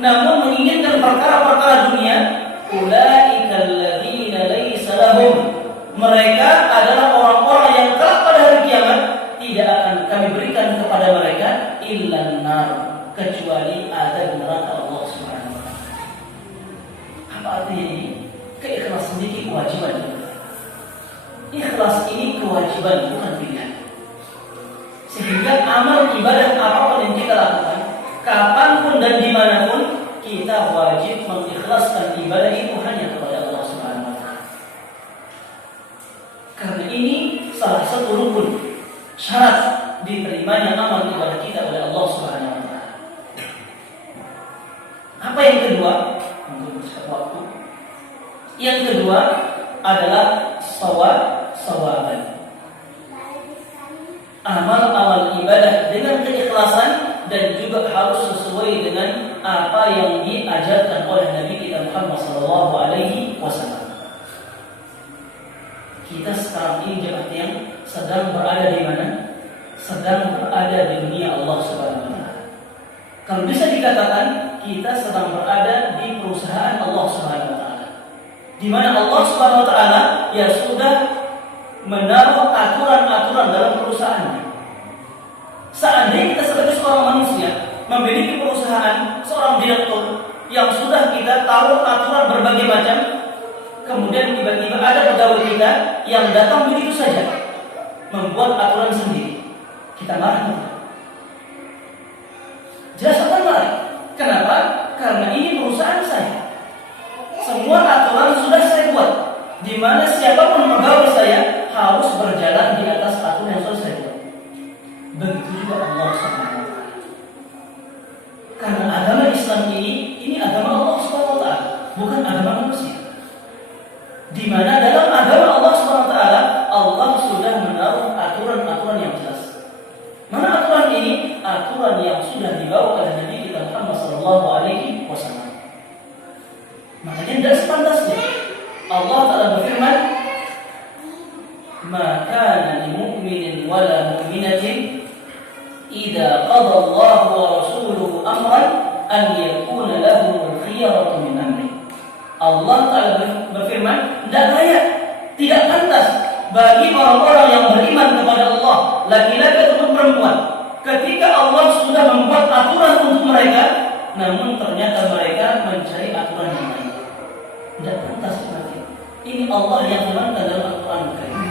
namun menginginkan perkara-perkara dunia, ulaika alladziina laisa lahum, mereka adalah orang-orang yang kelak pada hari kiamat tidak akan kami berikan kepada mereka illan nar, kecuali azab neraka Allah Subhanahu wa taala. Apa artinya ini? Keikhlasan ini kewajiban. Ikhlas ini kewajiban, bukan pilihan. Sehingga amal ibadah apapun yang kita lakukan, kapanpun dan dimanapun, kita wajib mengikhlaskan ibadah itu hanya kepada Allah Subhanahu wa taala. Karena ini salah satu rukun syarat diterimanya amal ibadah kita oleh Allah Subhanahu wa taala. Apa yang kedua? Waktu. Yang kedua adalah sawaban. Amal-amal ibadah dengan keikhlasan dan juga harus sesuai dengan apa yang diajarkan oleh Nabi kita Muhammad sallallahu alaihi wasallam. Kita sekarang ini jemaah yang sedang berada di mana? Sedang berada di dunia Allah Subhanahu wa taala. Kalau bisa dikatakan kita sedang berada di perusahaan Allah Subhanahu wa taala, di mana Allah Subhanahu wa taala ya sudah menaruh aturan-aturan dalam perusahaannya. Seandainya kita sebagai seorang manusia memiliki perusahaan, seorang direktur yang sudah kita taruh aturan berbagai macam, kemudian tiba-tiba ada pegawai kita yang datang begitu saja membuat aturan sendiri, kita marah. Jelas akan marah. Kenapa? Karena ini perusahaan saya. Semua aturan sudah saya buat, di mana siapapun pegawai saya harus berjalan di atas aturan yang sudah saya buat. Begitu juga Allah Subhanahu wa taala. Karena agama Islam ini agama Allah Subhanahu wa taala, bukan agama manusia. Di mana dalam agama Allah Subhanahu wa taala Allah sudah menaruh aturan-aturan yang jelas. Mana aturan ini? Aturan yang sudah dibawa oleh Nabi kita Muhammad sallallahu alaihi wasallam. Makanya tidak sepantasnya Allah Ta'ala berfirman, "Ma kana lil mu'minin wala mu'minatin idza qada Allahu wa rasuluhu amran an yakuna lahumul khiyaratu min amri." Allah Ta'ala berfirman, tidak layak, tidak pantas bagi orang-orang yang beriman kepada Allah, laki-laki ataupun perempuan, ketika Allah sudah membuat aturan untuk mereka, namun ternyata mereka mencari aturan yang lain. Tidak pantas seperti ini. Allah yang menentukan dalam Al-Quran Karim.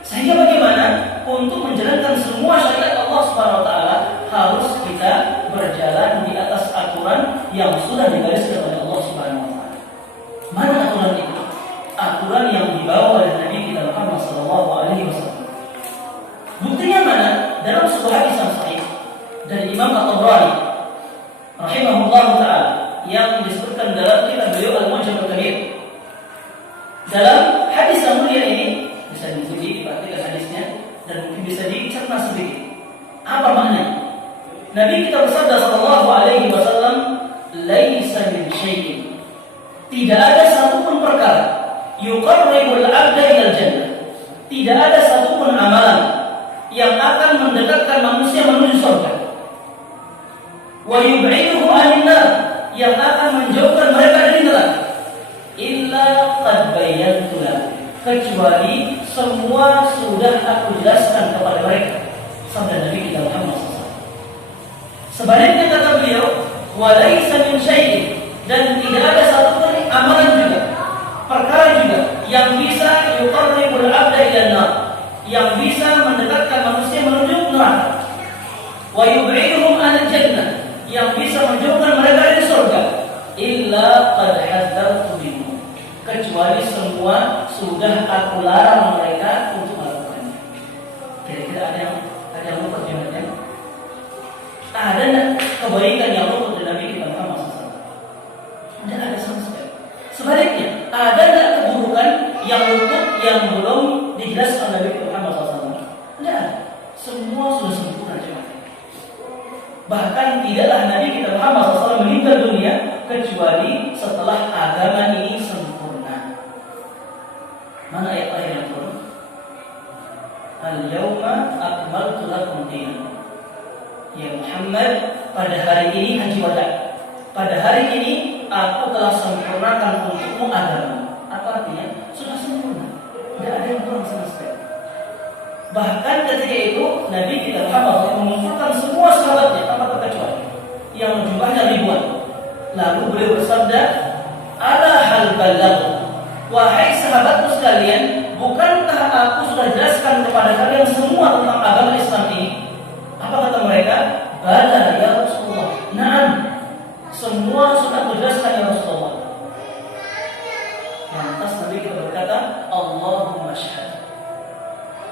Sehingga bagaimana untuk menjalankan semua syariat Allah Subhanahu wa taala harus kita berjalan di atas aturan yang sudah digariskan oleh Allah Subhanahu wa taala. Mana aturan itu? Aturan yang dibawa oleh Nabi kita Muhammad sallallahu alaihi wasallam. Buktinya mana? Dalam sebuah hadis yang sahih dari Imam At-Tabrani rahimahullah taala yang disebutkan dalam kitab beliau Al-Mu'jam Al-Kabir. Dalam hadis yang mulia ini bisa diikuti, diperhatikan hadisnya dan mungkin bisa dicerna sedikit. Apa maknanya? Nabi kita bersabda sallallahu alaihi wasallam, "Laisa min syai'in." Tidak ada satupun perkara yuqarribul 'abda ilal jannah. Tidak ada satupun amalan yang akan mendekatkan manusia menuju surga. Wa yub'iduhu 'anil nar, yang akan menjauhkan mereka dari neraka. Illa qad bayyantu lahu, kecuali semua sudah aku jelaskan kepada mereka. Sabda Nabi kita Muhammad SAW. Sebaliknya kata beliau, wa laisa min syai'in, dan tidak ada satupun amalan juga, perkara juga yang bisa yuqarribul abda ila nar, yang bisa mendekatkan manusia menuju neraka, wa yub'iduhum 'anil jannah, yang bisa menjauhkan mereka dari surga, illa qad hadzartu minhu, kecuali semua sudah aku larang mereka untuk melakukannya. Kira-kira ada yang luput jawabannya? Ada enggak kebaikan yang luput dari Nabi kita Muhammad SAW? Tidak ada sama sekali. Sebaliknya, ada enggak keburukan yang luput yang belum dijelaskan Nabi kita Muhammad SAW? Tidak ada. Semua sudah sempurna jemaah. Bahkan tidaklah Nabi kita Muhammad SAW meninggal dunia kecuali setelah agama ini sempurna. Mana ayat yang turun? Al-yawma akmaltu lakum dinakum. Ya Muhammad, pada hari ini haji wada. Pada hari ini aku telah sempurnakan untukmu agama. Apa artinya? Sudah sempurna. Tidak ada yang kurang sama sekali. Bahkan ketika itu Nabi kita Muhammad mengumpulkan semua sahabatnya tanpa terkecuali yang jumlahnya ribuan. Lalu beliau bersabda, "Ala hal balagh." Wahai sahabatku sekalian, bukankah aku sudah jelaskan kepada kalian semua tentang agama Islam ini? Apa kata mereka? Bala ya Rasulullah. Naam, semua sudah aku jelaskan ya Rasulullah. Lantas Nabi kita berkata, Allahumma syahad.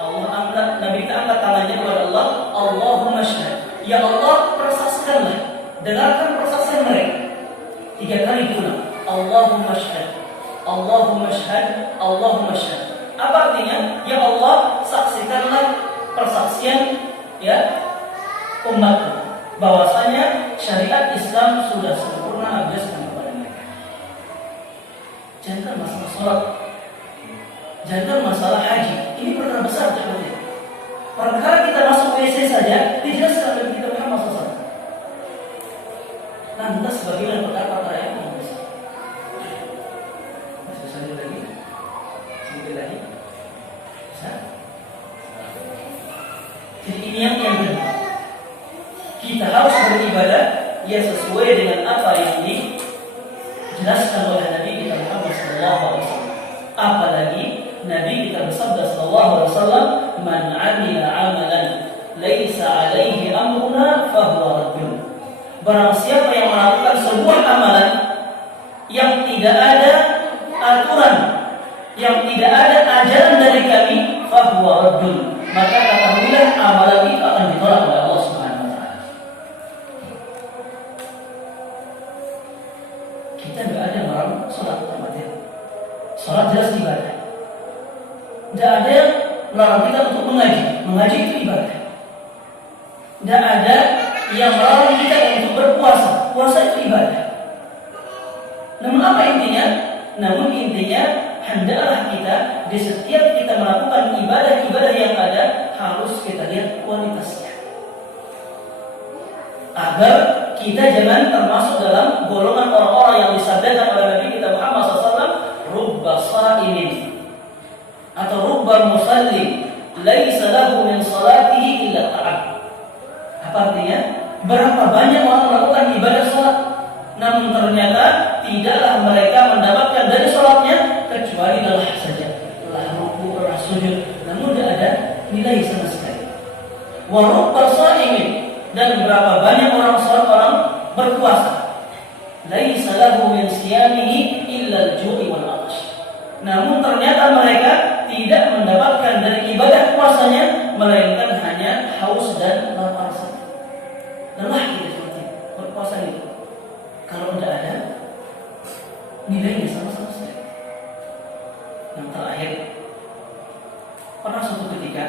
Allah angkat, Nabi kita angkat tangannya kepada Allah, Allahumma syahad. Ya Allah, persaksikanlah, dengarkan persaksian mereka. 3 kali diulang, Allahumma syahad, Allahumma syahad, Allahumma syahad. Apa artinya? Ya Allah, saksikanlah persaksian ya umatku bahwasanya syariat Islam sudah sempurna dijelaskan kepada mereka. Jangan masalah sholat, jangan masalah haji. Ini perkara besar sebenarnya. Perkara kita masuk WC saja dijelaskan oleh kita Muhammad SAW. Lantas bagaimana perkara-perkara yang besar? Masih saja lagi, sedikit lagi. Bisa? Jadi ini yang benar. Kita harus beribadah ya sesuai dengan apa yang dijelaskan oleh Nabi kita Muhammad SAW. Apalagi Nabi kita bersabda SAW, "Man 'amila 'amalan laisa 'alaihi amruna fahuwa raddun." Barang siapa yang melakukan sebuah amalan yang tidak ada aturan, yang tidak ada ajaran dari kami, fahuwa raddun, maka ketahuilah amalan itu akan ditolak oleh Allah Subhanahu wa taala. Kita enggak ada melarang salat amatir. Salat jelas ibadah. Tidak ada yang melarang kita untuk mengaji. Mengaji itu ibadah. Tidak ada yang melarang kita untuk berpuasa. Puasa itu ibadah. Namun apa intinya? Namun intinya hendaklah kita di setiap kita melakukan ibadah-ibadah yang ada harus kita lihat kualitasnya, agar kita jangan termasuk dalam golongan orang-orang yang disabdakan oleh Nabi kita Muhammad SAW, rubba sha'imin atau rubba musalli laisa lahu min salatihi illa ta'ab. Apa artinya? Berapa banyak orang melakukan ibadah salat, namun ternyata tidaklah mereka mendapatkan dari salatnya kecuali lelah saja, lelah ruku, lelah sujud, namun tidak ada nilai sama sekali. Wa rubba sha'imin, dan berapa banyak orang berpuasa, laisa lahu min siyamihi illa al-ju'i wal 'atash, namun ternyata mereka tidak mendapatkan dari ibadah puasanya melainkan hanya haus dan lapar saja. Lelah kita seperti berpuasa itu. Kalau tidak ada nilainya sama-sama sekali. Yang terakhir, pada suatu ketika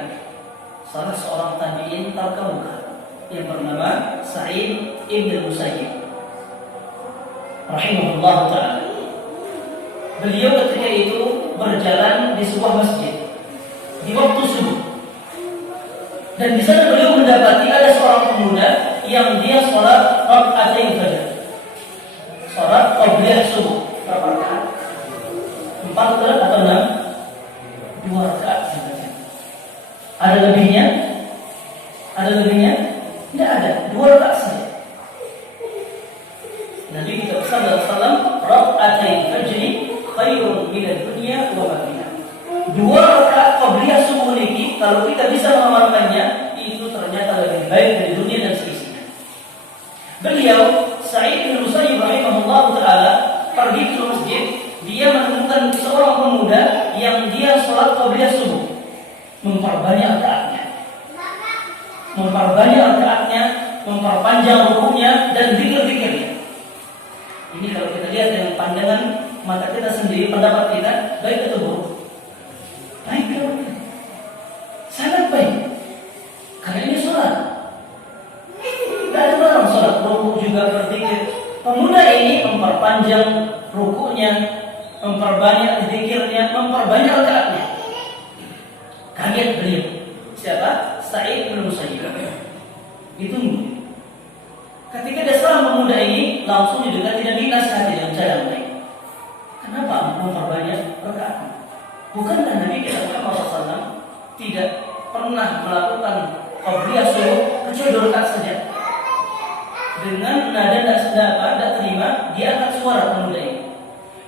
salah seorang tabi'in terkemuka yang bernama Sa'id ibn Musayyib rahimahullah ta'ala. Beliau ketika itu berjalan di sebuah masjid di waktu subuh, dan di sana beliau mendapati ada seorang pemuda yang dia sholat rakaatain fajr, sholat qabliyah subuh. Berapa rakaat? 4 rakaat atau 6? 2 rakaat saja. Ada lebihnya? Ada lebihnya? Tidak ada, 2 rakaat saja. Nabi kita sallallahu alaihi wasallam kalau kita bisa mengamalkannya, itu ternyata lebih baik dari dunia dan seisinya. Beliau Sa'id bin Musayyib rahimahullah taala pergi ke masjid, dia menemukan seorang pemuda yang dia sholat qabliyah subuh, memperbanyak rakaatnya, memperpanjang rukunya dan zikir-zikirnya. Ini kalau kita lihat dengan pandangan mata kita sendiri, pendapat kita, baik atau buruk? Baik, sangat baik. Karena ini sholat. Tidak ada orang sholat ruku juga berzikir. Pemuda ini memperpanjang rukunya, memperbanyak zikirnya, memperbanyak rakaatnya. Kaget beliau. Siapa? Sa'id bin Musayyib. Ditunggu. Ketika dia salam pemuda ini, langsung didekati dan dinasihati dengan cara yang baik. Kenapa memperbanyak rakaat? Bukankah Nabi kita Muhammad SAW tidak pernah melakukan qabliyah subuh kecuali 2 rakaat saja? Dengan nada tidak terima, dia angkat suara pemuda ini.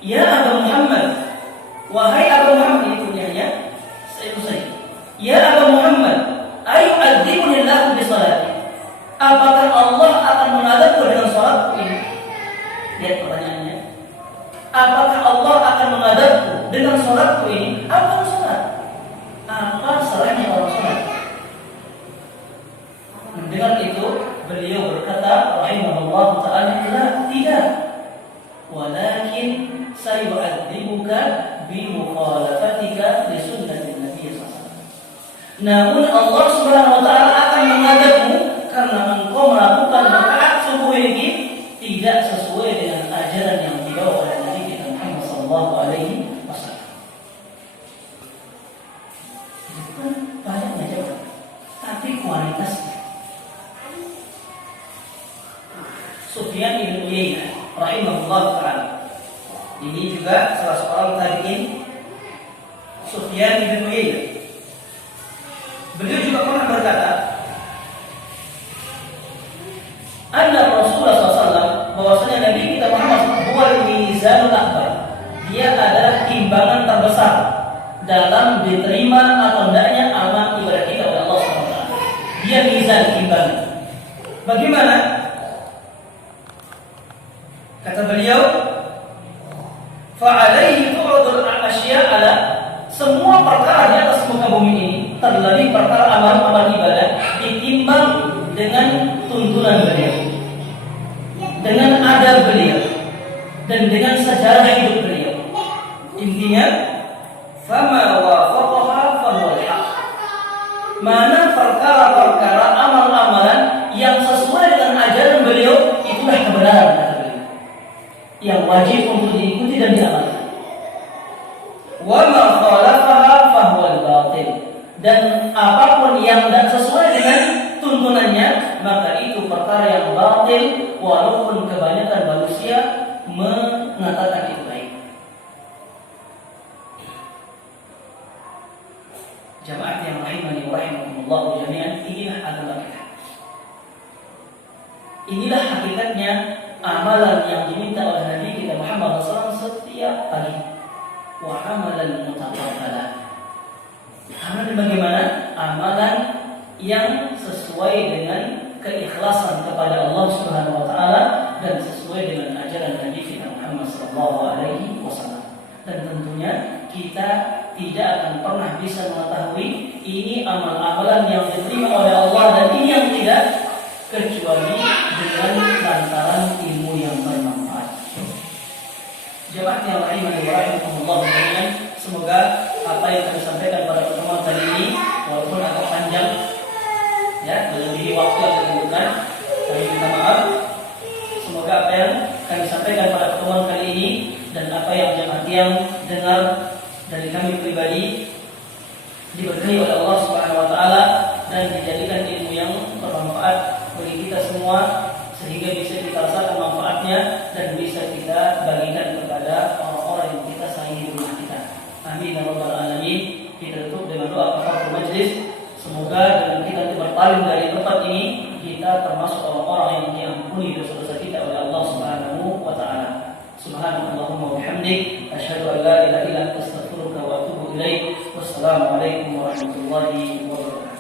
Ya Abu Muhammad, wahai Abu Muhammad, itu kunyahnya Sa'id bin Musayyib. Ya Abu Muhammad, ayu'adzibuni Allah bi salati. Apakah Allah akan mengadabku dengan salatku ini? Lihat pertanyaannya. Apakah Allah akan mengadabku dengan salatku ini? Apa salat? Apa salahnya orang salat? Mendengar itu, beliau berkata, rahimahullah ta'ala, tidak. Walakin sayu'adzibuka bi mukhalafatika li sunnatin Nabi sallallahu alaihi wasallam. Namun Allah Subhanahu wa taala akan mengadabmu karena engkau melakukan rakaat subuh ini tidak sesuai dengan ajaran yang dibawa oleh Nabi kita Muhammad sallallahu alaihi wasallam. Itu kan banyaknya jawab, tapi kualitasnya. Sufyan bin Uyainah rahimahullah ta'ala, ini juga salah seorang tabi'in. Sufyan bin Uyainah, beliau juga pernah berkata, anna Rasulullah SAW, bahwasanya Nabi kita Muhammad huwal mizanul akbar, dia adalah timbangan terbesar dalam diterima atau tidaknya amal ibadah kita oleh Allah SWT. Dia mizan, timbangan. Bagaimana? Kata beliau, fa'alaihi tu'udul asya'a, semua perkara di atas muka bumi ini, terlebih perkara amal-amal ibadah, ditimbang dengan tuntunan beliau, dengan adab beliau, dan dengan sejarah hidup beliau. Intinya, fama wafaqaha fahuwal haq. Mana perkara-perkara amal-amalan yang sesuai dengan ajaran beliau, itulah kebenaran, kata beliau, yang wajib untuk diikuti dan diamalkan. Wa ma khalafaha fahuwal batil. Dan apapun yang tidak sesuai dengan tuntunannya, maka itu perkara yang batil, walaupun kebanyakan manusia mengatakan itu baik. Jamaah yang rahimani wa rahimakumullah jami'an, inilah agama kita. Inilah hakikatnya amalan yang diminta oleh Nabi kita Muhammad SAW setiap pagi. Wa amalan mutaqabbalan. Amalan bagaimana? Amalan yang sesuai dengan keikhlasan kepada Allah Subhanahu wa taala dan sesuai dengan ajaran Nabi kita Muhammad sallallahu alaihi wasallam. Dan tentunya kita tidak akan pernah bisa mengetahui ini amal-amalan yang diterima oleh Allah dan ini yang tidak, kecuali dengan lantaran ilmu yang bermanfaat. Jemaah yang rahimani wa rahimakumullah jami'an, semoga apa yang kami sampaikan pada pertemuan kali ini, walaupun agak panjang, ya, melebihi waktu yang ditentukan, kami minta maaf. Semoga apa yang kami sampaikan pada pertemuan kali ini dan apa yang jemaah yang dengar dari kami pribadi diberkahi oleh Allah Subhanahu wa taala dan dijadikan ilmu yang bermanfaat bagi kita semua, sehingga bisa kita rasakan manfaatnya dan bisa kita bagikan kepada orang-orang yang kita sayangi di rumah kita. Amin ya rabbal alamin. Kita tutup dengan doa kafaratul majlis. Semoga dengan kita berpaling dari tempat ini, kita termasuk orang-orang yang diampuni dosa-dosa kita oleh Allah Subhanahu wa taala. Subhanallahumma wa bihamdik, asyhadu an la ilaha illa anta, astaghfiruka wa atubu ilaik. Wassalamualaikum warahmatullahi wabarakatuh.